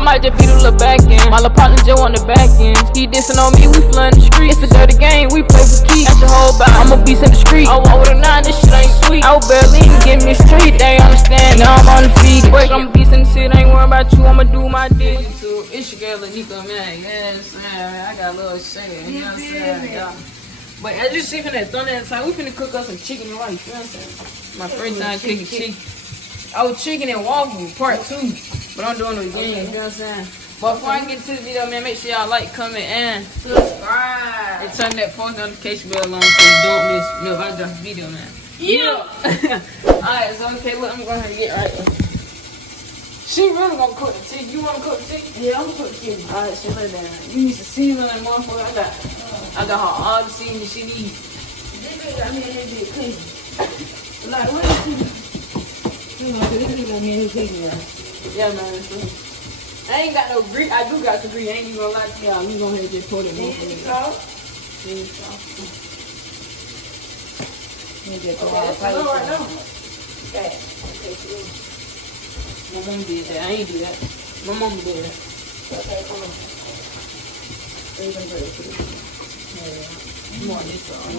I might just beat a little back end. My little partner Joe on the back end. He dissing on me, we flooding the street. It's a dirty game, we play for keys. That's the whole body. I'm a beast in the street. I walk with a 9, this shit ain't sweet. I was barely even getting me straight. They understand, now I'm on the feet. Break, I'm a beast in the city, ain't worried about you, I'ma do my dick. So it's your girl Lanika, man. Yes, man. I got a little shade. You know what I'm saying? Yeah. But as you see from that thunder inside, we finna cook us some chicken and rice. You know what I'm saying? My first time cooking chicken. Oh, chicken and waffle part 2. But I'm doing it again. You know what I'm saying? But before I get into the video, man, make sure y'all like, comment, and subscribe. And turn that post notification bell on so you don't miss me if I drop a video, man. Yeah. Alright, so okay, look, I'm going to get right here. She really gonna cook the chicken. You wanna cook the chicken? Yeah, I'm gonna cook the chicken. Alright, she lay down. You need some seasoning and motherfucker. I got her all the seasoning she needs. This bitch got me in here big cooking. Like, what is she? You know, this bitch got me in here cooking, y'all. Yeah, man. I ain't got no grease. I do got some grease. I ain't even gonna lie to y'all. We gonna have to just pour it in. Okay, that's right now. Okay. My mom did that. I ain't do that. My mom did that. Okay, come on. You want this song?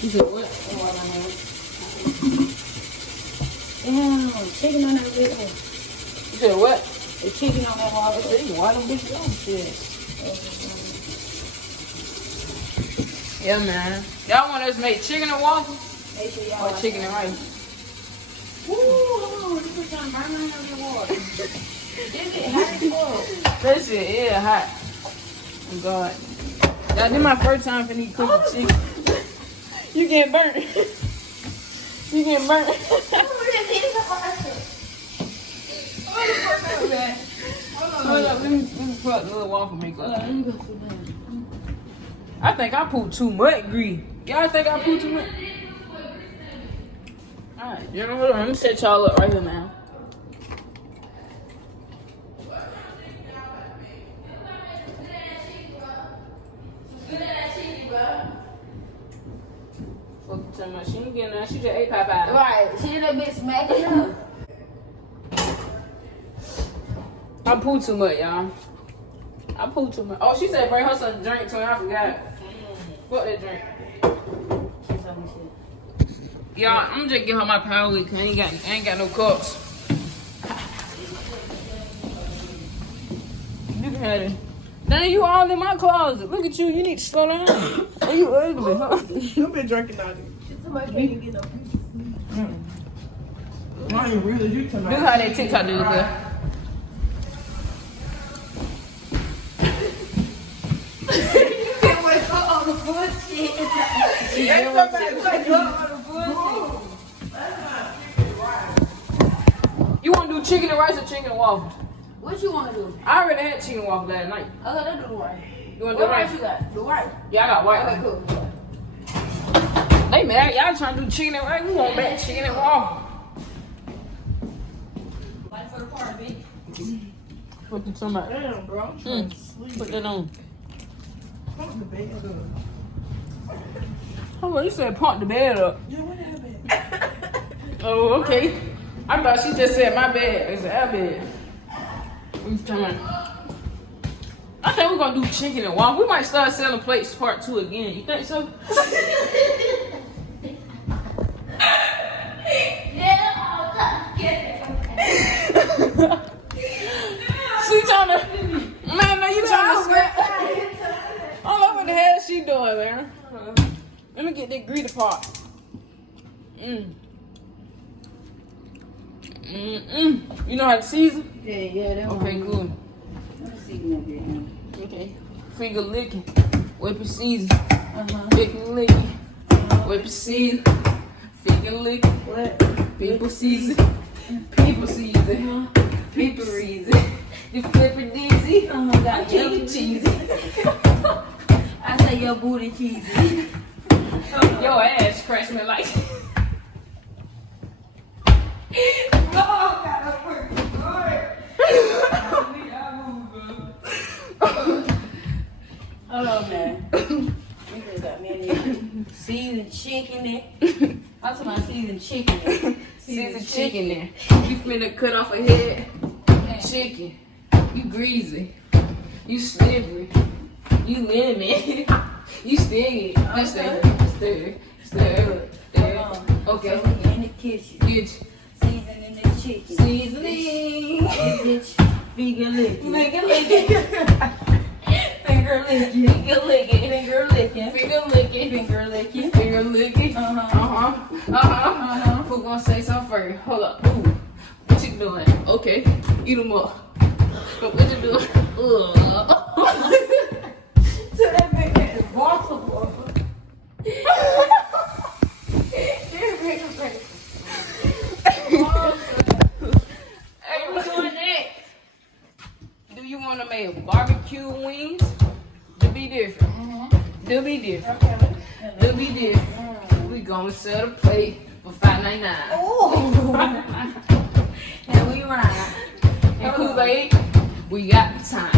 You said what? Damn, chicken on that big one. You said what? The chicken on that wall. Why them bitches on shit? Yeah, man. Y'all want us to make chicken and waffle? Or chicken and rice? Ooh, this is trying to burn my hand with water. This is hot as fuck. That shit is hot. Oh, God. Y'all, this is my first time finna eat cooking chicken. You getting burnt. You getting burnt. Hold up, let me put a little waffle maker up. I think I put too much grease. Y'all think I put too much? Alright, you know, hold on. Let me set y'all up right here now. Fuck you talking about? She ain't getting that. She just ate Popeye. Right, she done been smacking up. I poo too much, y'all. I poo too much. Oh, she said bring her some drink to me. I forgot. Fuck that drink. Y'all, I'm just give her my power week. I ain't got no cups. You can have it. Dang, you all in my closet. Look at you. You need to slow down. Oh, you ugly, huh? You've been drinking out here. Somebody can't even get no pieces. Why you really you tonight? This is how that TikTok do it, girl. You want to do chicken and rice or chicken and waffle? What you want to do? I already had chicken and waffle last night. Okay, let's do the white. You want to do What rice? rice you got? The white. Yeah, I got white. Okay, cool. Hey man, y'all trying to do chicken and rice? We want back chicken and waffle. Light for the party, bitch. What you talking about? Damn, bro. I'm trying to sleep. Put that on. Pump the bed up. Hold on, you said pump the bed up. Yeah, what happened? Oh, okay. I thought she just said my bed. It's our bed. What you talking about? I think we're gonna do chicken and waffle. We might start selling plates part 2 again. You think so? She trying to, man, now you trying to scrap. I don't know what the hell she doing, man. Let me get that greedy part. You know how to season? Yeah, that one. Okay, good. Let me see that. Okay. Finger licking. Whip and season. Finger licking. Whip and season. Finger licking. What? People season. People season. People reason. You flipping dizzy. Got Chicken cheesy. I say your booty cheesy. Your ass scratch me like. Hold on, man. You just got me in there. Seasoned chicken there. I'm talking about seasoned chicken there. Season chicken there. You finna cut off a head. Chicken. You greasy. You slippery. You lemon. You stingy. Let's stir. Okay. So we in the kitchen. Good. Seasoning the chicken. Seasoning. Bitch, finger licking. Finger licking. Finger licking. Finger licking. Finger licking. Finger licking. Finger licking. Finger licking. Uh-huh. Who gonna say something first? Hold up. Ooh. What you doing? Okay. Eat them up. What you doing? So that bitch is waterful. Hey, we doing that. Do you want to make barbecue wings? Do be different. Do be different. Do be different. We gonna set a plate for $5.99. Oh. And we ride. And Kool-Aid, we got the time.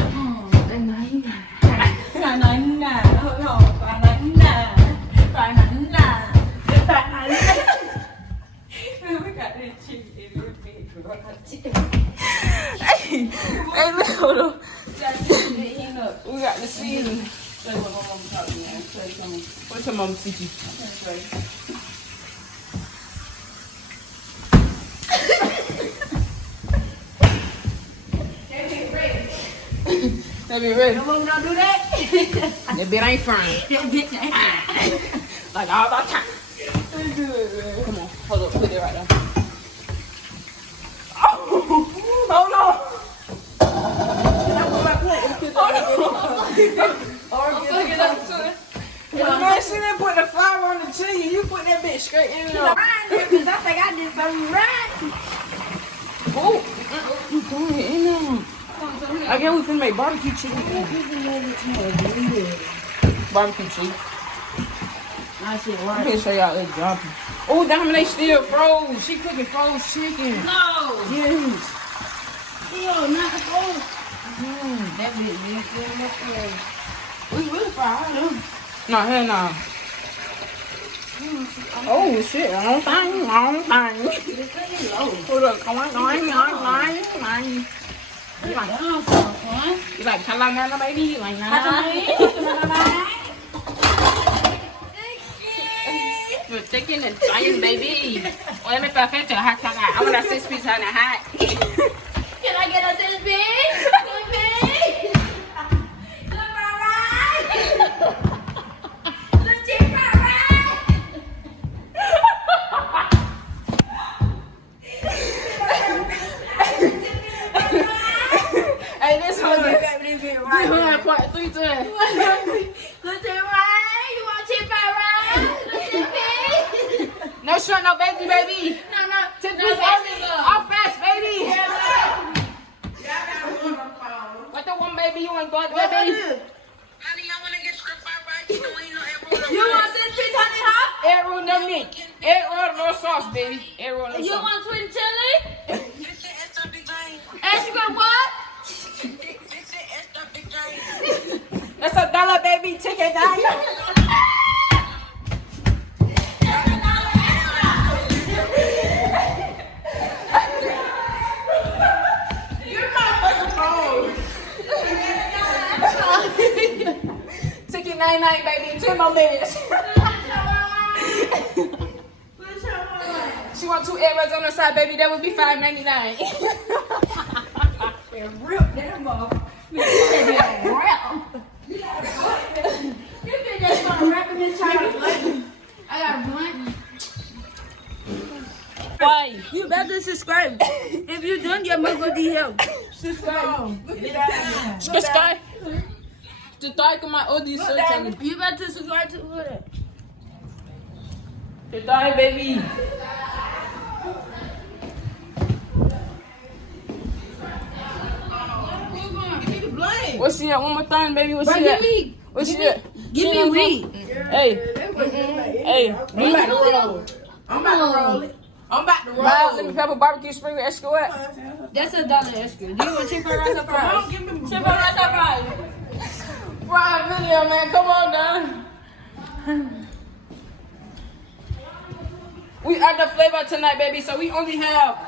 $5.99. $5.99. Hold on. $5.99. We got this chicken in this bitch. Hey, look, hold on. We got the season. Say what my mama taught me. Say something. What's your mama teach you? That be ready. Your mama don't do that? That bit ain't firm. That bitch ain't. Like all the time. Come on, hold up, put it right there. Oh, hold on. Man, she didn't put the flour on the chicken. You put that bitch straight in there. Because I think I did something right. Oh, you put it in there. I guess we finna make barbecue chicken. Barbecue chicken. I said, I'm right. gonna show y'all this jumping. Oh, damn, they still froze. She cooking froze chicken. No. Yes. Ew, not the food. That bitch didn't feel no food. We will fry them. No, hell no. Oh, shit. Long thing. Hold up. Come on. You like Kalangana, baby? You like that? You're chicken and giant, baby. Oh, let me perfect your hot dog. I want a 6 piece on a hat. Can I get a 6 piece? 6 piece? Look right. Look cheap right. Hey, this one is part 3 times. Look cheap right. You want cheap right? Look cheap. No short, no baby, baby. No. 10 piece only. All fast, baby. What the one, baby? You want God, baby? Honey, I want to get strip out right. You know, ain't no air You want 6 piece, honey, huh? Egg roll, no meat. Egg roll, no sauce, baby. Egg roll, no You sauce. want sweet chili? This shit is something thing. And you got what? This shit is something thing. That's $1, baby. Take it down. Ticket 99, baby. 10 more minutes. She want 2 egg rolls on the side, baby. That would be $5.99. Rip them off. You think that's gonna wrap in this child? I got a blunt. Why? You better subscribe. If you don't, your mother need help. Subscribe. Subscribe. To talk to my audience. You better subscribe to her. To die, baby. What's she at? One more time, baby. What's she at? What's she at? Give me weed. Hey. Hey. I'm about to roll. I'm about to roll. Mild lemon pepper barbecue spring with extra wet. That's $1 extra. Do you want chicken rice or fries? Give me Chicken rice or fries? Fried video, man. Come on now. We are the flavor tonight, baby. So we only have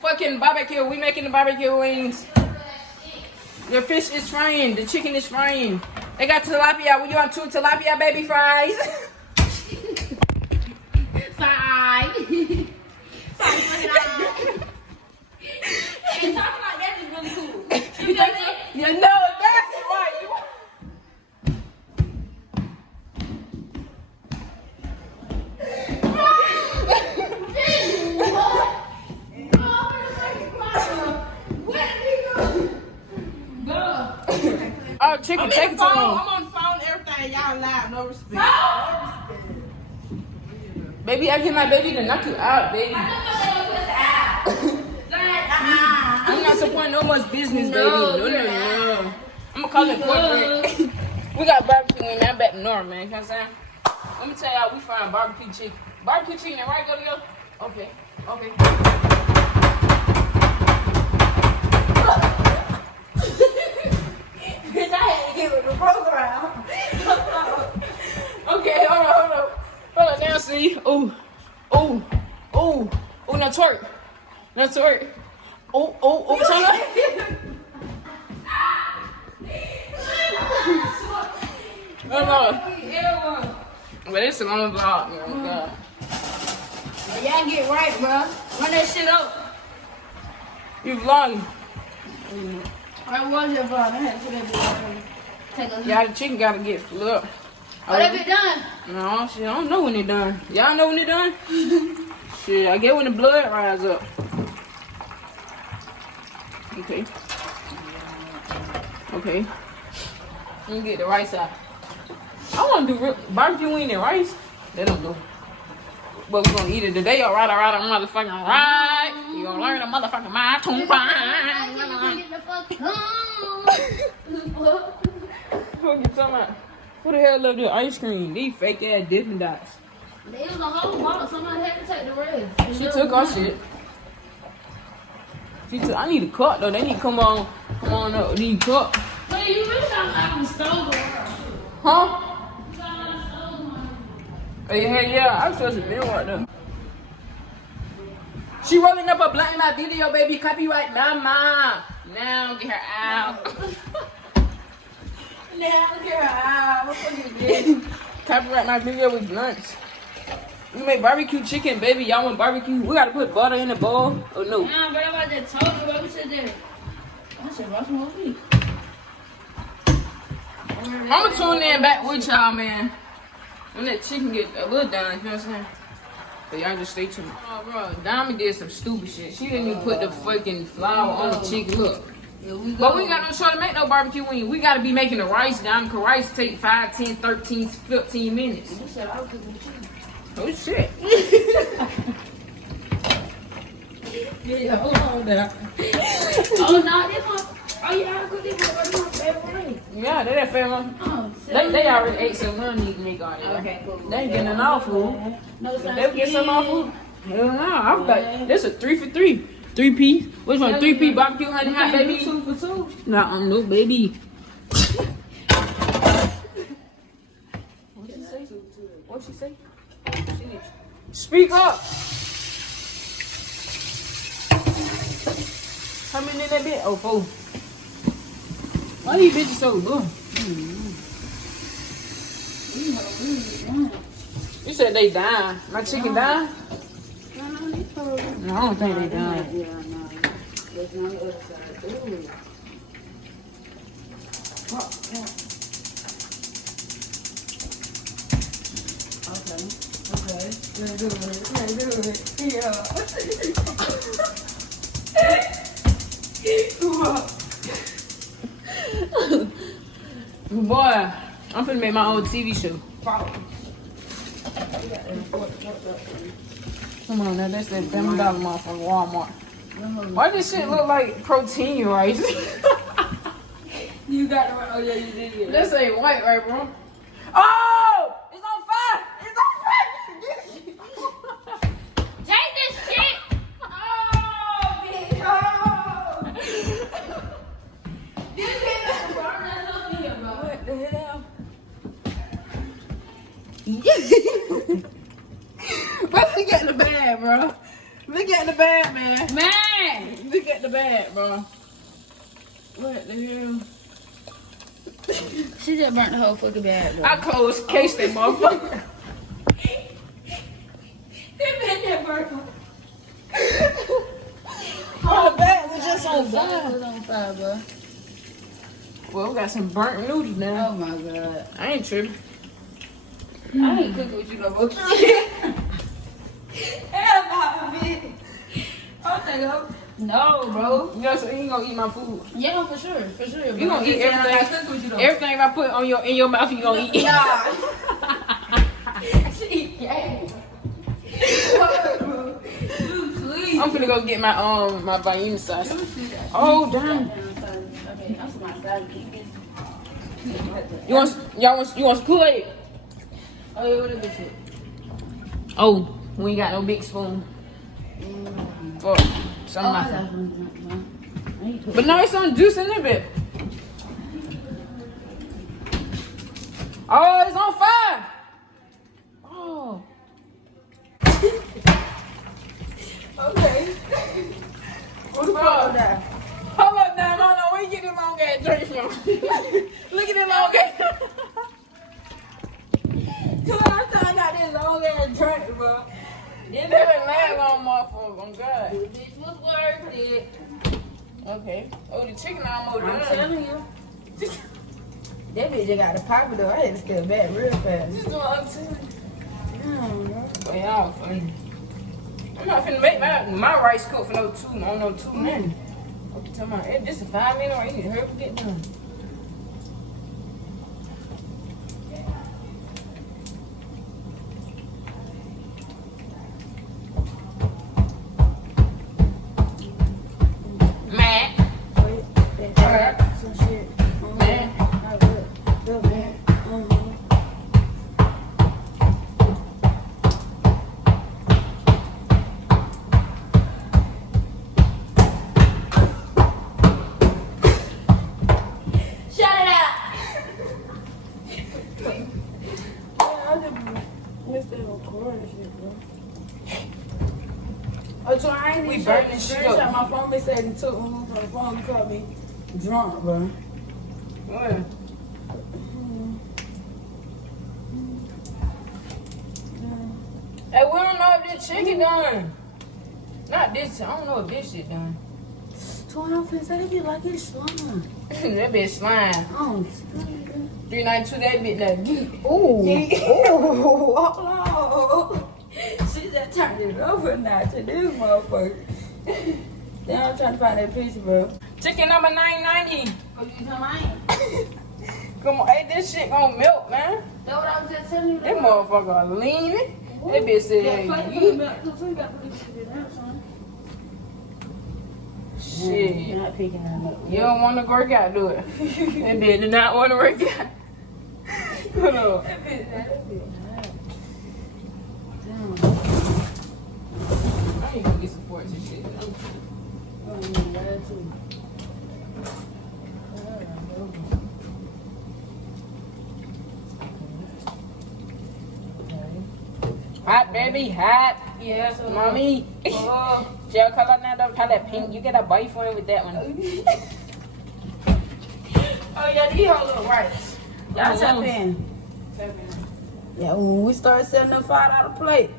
fucking barbecue. We making the barbecue wings. Your fish is frying. The chicken is frying. They got tilapia. We want 2 tilapia baby fries. Sorry. And talking like that is really cool. You know that? You know that's right. Oh, chicken, take it to I'm him. on the phone, everything. Y'all live, no respect. Baby, I get my baby to knock you out, baby. I'm not supporting no much business, baby. No. I'm gonna call it corporate. We got barbecue in that back to north, man. You know what I'm saying? Let me tell y'all, we find barbecue chicken. Barbecue chicken, right, go? Okay. Bitch, I had to get with the program. Okay, hold on, now see. Ooh, now twerk. Oh, turn up. No. But it's a long vlog, man. God. Y'all get right, bro. Run that shit up. You vlogging. I was your vlog. I had to put that bitch on. Take a Yeah, the chicken gotta get flipped. Oh, that bitch done? No, shit, I don't know when it done. Y'all know when it done? Shit, I get when the blood rise up. Okay. Let me get the rice out. I want to do barbecue wing and rice. They don't do. But we're gonna eat it today. Alright, motherfucking right. You gonna learn the motherfucking my tune fine. Get the fuck What you talking about? Who the hell love the ice cream? These fake ass Dippin' Dots. They was a whole bottle. Somebody had to take the rest. She took our shit. I need a cup though. They need to come on up. Need a cup. So you really got out of stove. Huh? Yeah. I'm supposed to be right now. She rolling up a blunt in my video, baby. Copyright mama. Now get her out. What the fuck you did? Copyright my video with blunts. We make barbecue chicken, baby. Y'all want barbecue? We gotta put butter in the bowl. Oh no. Nah, bro, I just told you what we should do. I should watch more week. I'ma tune in back with y'all, man. When that chicken get a little done, you know what I'm saying? So y'all just stay tuned. Oh, bro, Dami did some stupid shit. She didn't even put the fucking flour on the chicken. Look. But we ain't got no show to make no barbecue wing. We gotta be making the rice down, because rice take 5, 10, 13, 15 minutes. Oh shit. Yeah, hold on now. Oh, no, this one. Oh, yeah, I cook this one. This my favorite. Yeah, they that family. Oh, They already ate, so we don't need to make all that. okay, cool. They ain't getting enough food. No, If they get some off food, hell no. I'm like, this a 3 for 3. 3 piece. Which one? 3 piece barbecue honey hot, baby? 2 for 2. No, baby. What she say? Speak up. How many in that bit? Oh, 4. Why these bitches so good? You said they dying. My chicken dying? No, I don't think they dying. Yeah, no. There's no other side. Ooh. Okay. Let's do it. Yeah. Boy, I'm finna make my own TV show. Come on now, that's that $7 motherfucker Walmart. Why does shit look like protein rice? You got it right. Oh, yeah, you did. Yeah. This ain't white, right, bro? Oh! It's on fire! It's on fire! Take this shit! Oh, bitch! Oh! This shit is burn that up in here, bro. What the hell? But look at the bag, bro. Look at the bag, man. Man! Look at the bag, bro. What the hell? She just burnt the whole fucking bag, though. I closed case that motherfucker. That man that burnt. Oh, the bag was just on fire. It was on fire, bro. Well, we got some burnt noodles now. Oh my god. I ain't tripping. I ain't cooking with you no more. Hell no, bitch. I'm thinking, no, bro. You know, so you ain't gonna eat my food. Yeah, for sure, for sure. You gonna eat everything. Everything I put on in your mouth, you gonna eat. Nah. She gay. Please. I'm finna go get my my Vienna sauce. Oh damn. Okay, I'm my side. You want some Kool-Aid? Oh, yeah, what is this shit? Oh, we ain't got no big spoon. Fuck. Some of my food. But now it's some juice in there, bit. Oh, it's on fire. Oh. Okay. What the fuck? Hold up, damn. Hold on. Where you get this long ass drink from? Look at this long ass. I got this long ass drink, bro. This been last long, motherfucker. On God. This bitch was worth it. Okay. Oh, the chicken almost I'm done. telling you. That bitch just got the pop though. I had to step back real fast. This is what I'm telling you. Damn, bro. Oh, y'all funny. I'm not finna make my rice cook for no 2 minutes. Okay, tell me, hey, this is 5 minutes or you need to hurry up and get done. Matt. Alright. Some shit. Matt. Oh, so I ain't We even burning shit up. My phone, they said he took me from the phone, he called me drunk, bro. What? Hey, we don't know if this chicken done. Not this. I don't know if this shit done. So I don't feel that be like it's slime. That bitch slime. Oh, 392, that bitch that geek. oh, hold on. She just turned it over now to this motherfucker. Then I'm trying to find that picture, bro. Chicken number 990. Oh, you know mine? Come on, hey, this shit gonna melt, man. That's what I was just telling you. That motherfucker leaning. That bitch said, hey, shit. You're not picking that up. You don't want to work out, do it. That bitch did not want to work out. Hold on. That bitch hot. I need to go get some forks and shit. Hot, baby, hot. Yeah, so Mommy. Gel color now, don't color pink. You get a boyfriend with that one. Oh yeah, these all look right. Y'all tap in. Yeah, when we start selling them $5 plate.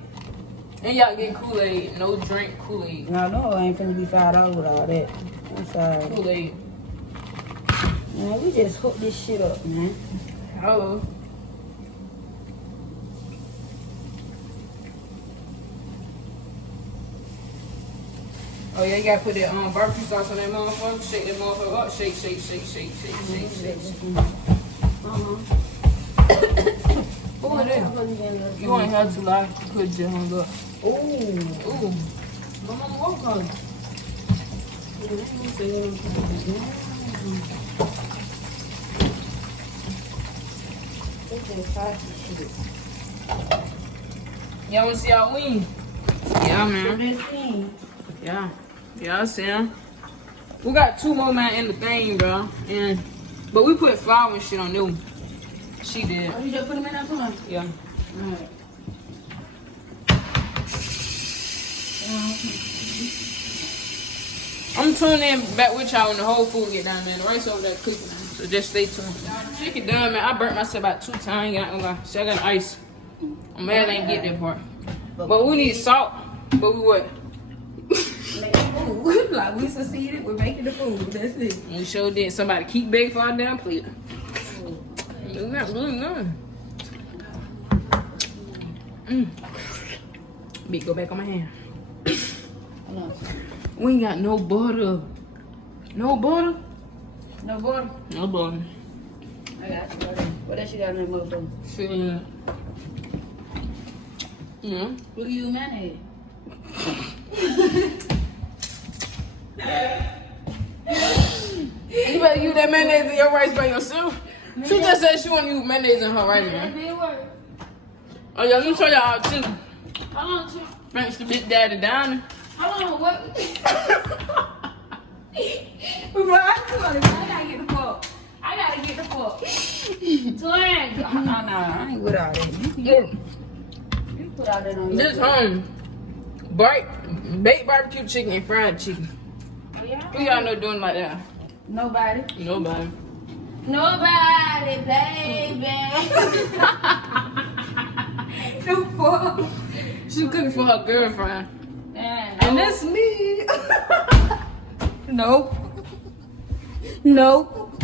And y'all get Kool-Aid. No drink Kool-Aid. No, no, I ain't finna be $5 with all that. I'm sorry. Kool-Aid. Man, we just hook this shit up, man. Oh. Oh yeah, you gotta put that barbecue sauce on that motherfucker. Shake that motherfucker up. Shake, shake, shake, shake, shake, shake, shake. Who it is? You ain't have to lie. You could just hung up. Ooh. My mama won't call it. Y'all wanna see our wing? Yeah, man. Yeah. Yeah, I see him. We got 2 more man in the thing, bro. But we put flour and shit on them. She did. Oh, you just put them in that too? Yeah. Alright. I'm tuning in back with y'all when the whole food get done, man. The rice over there cooking, man. So just stay tuned. Chicken done, man. I burnt myself about 2 times. I ain't gonna lie. See, I got ice. I'm mad I ain't get that part. But we need salt. But we what? Making food. Like we succeeded. We're making the food. That's it. We sure did. Somebody keep begging for our damn plate. It's not really none. Big, go back on my hand. We ain't got no butter. No butter? No butter. No butter. I got some butter. What else you got in that motherfucker? See, yeah. What do you mayonnaise? You better use that mayonnaise in your rice by yourself. She just said she want to use mayonnaise in her rice, man. Oh, yeah, let me show y'all too. How long? Thanks to Big Daddy Downer. How long? What? Before I gotta get the fuck. I gotta get the fuck. Twin. No, I ain't with all that. You put all that on your This baked barbecue chicken and fried chicken. Who y'all know doing like that? Nobody. Nobody. Nobody, baby. The fuck? She cooking for her girlfriend. Man, And that's me. nope. Nope.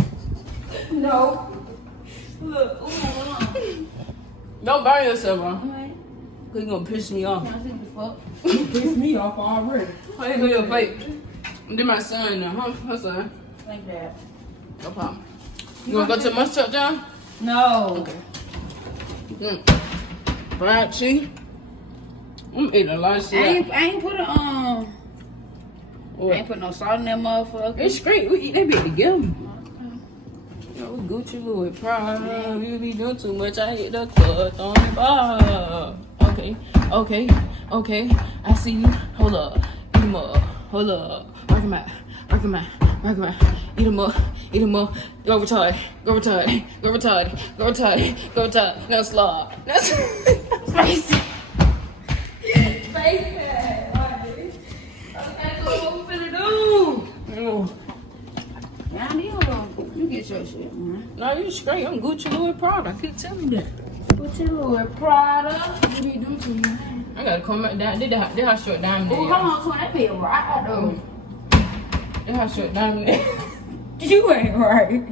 Nope. Look. Don't burn yourself, bro. Alright. Cause you gonna piss me off. Can I see the fuck? You pissed me off already. Why you your plate? Did my son now, huh? Her son. Like that. No problem. You wanna go to the mustard truck, John? No. Okay. Fried cheese. I'm eating a lot of I shit. ain't put a I What? ain't put no salt in that motherfucker. It's straight. We eat that bit together. You know, we Gucci Louis Prada. You be doing too much. I hit the cut on the bar. Okay. I see you. Hold up. Eat 'em up. Hold up. Work 'em out. Eat 'em up. Go retarded. Now slide. Face it. Okay, so what we finna do? Man, you get your shit, man. No, you straight. I'm Gucci Louis Prada. I keep telling you that. Put your little Prada. What you do to me? I gotta come back down. Did how short diamond Oh, there. hold on, so that be right though. Did how short diamond there. You ain't right.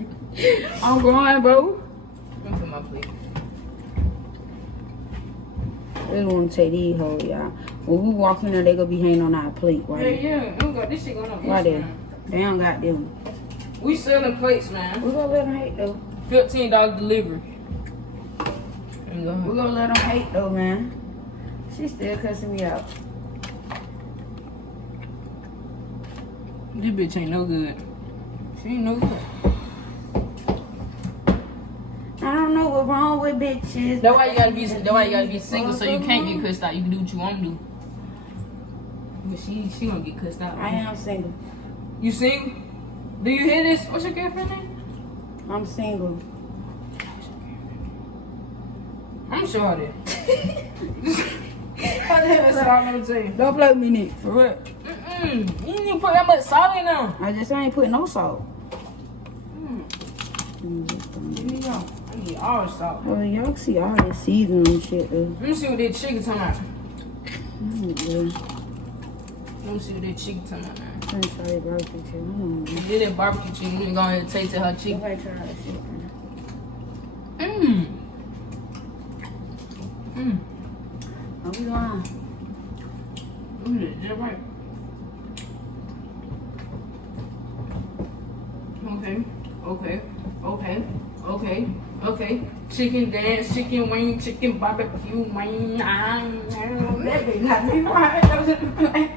I'm going, bro. Let me put my plate. They want to take these hoes, y'all. When we walk in there, they gonna be hanging on our plate, right? Yeah. This shit going on. Right there. They don't got them. We selling plates, man. We gonna let them hate though. $15 delivery. And go We ahead. gonna let them hate though, man. She still cussing me out. This bitch ain't no good. She ain't no good. I don't know what's wrong with bitches. That's why you gotta be single so you can't get cussed out. You can do what you want to do. But she gonna get cussed out. I am single. You single? Do you hear this? What's your girlfriend name? I'm single. I'm sure of it. That's all I'm gonna tell you. Don't play with me, Nick. For real. You didn't even put that much salt in there. I just ain't put no salt. Give me y'all. I need all the salt. Oh, y'all see all this seasoning and shit though. Let me see what that chicken talking about. Mm-hmm. Let me see what that chicken talking about, man. I'm sorry, barbecue chicken. You did that barbecue chicken. Let me go ahead and taste her chicken. Nobody try that shit, man. How we going? That's right. Okay. Chicken dance, chicken wing, chicken barbecue wing. That be not me right. That was in the plan.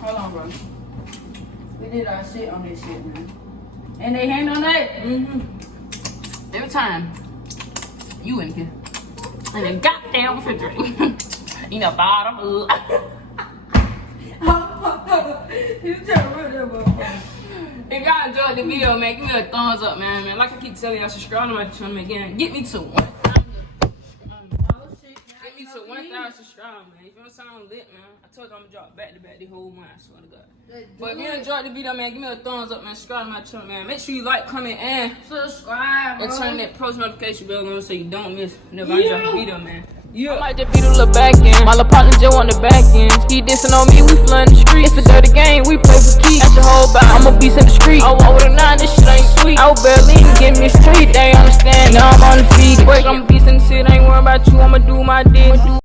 Hold on, bro. We did our shit on this shit, man. And they hang on that. Every time you in here in the goddamn refrigerator in the bottom. You tell me that motherfucker. If y'all enjoyed the video, man, give me a thumbs up, man. Like I keep telling y'all, subscribe to my channel again. Get me to 1,000. Get me to 1,000 subscribers. subscribe, man. If you don't sound lit, man, I told you I'm gonna drop back to back the whole month, I swear to God. But if you enjoyed the video, man, give me a thumbs up, man. Subscribe to my channel, man. Make sure you like, comment, and Subscribe, and bro. turn that post notification bell on so you don't miss whenever I drop a video, man. Yeah. I might just beat a little back end. My little partner Joe on the back end. He dissing on me, we flooding the street. It's a dirty game, we play for keys. At the whole bout, I'm a beast in the street. I walk with a 9, this shit ain't sweet. I was barely even getting me straight. They ain't understand, now I'm on the feed. Break, I'm a beast in the city, ain't worried about you, I'ma do my deal.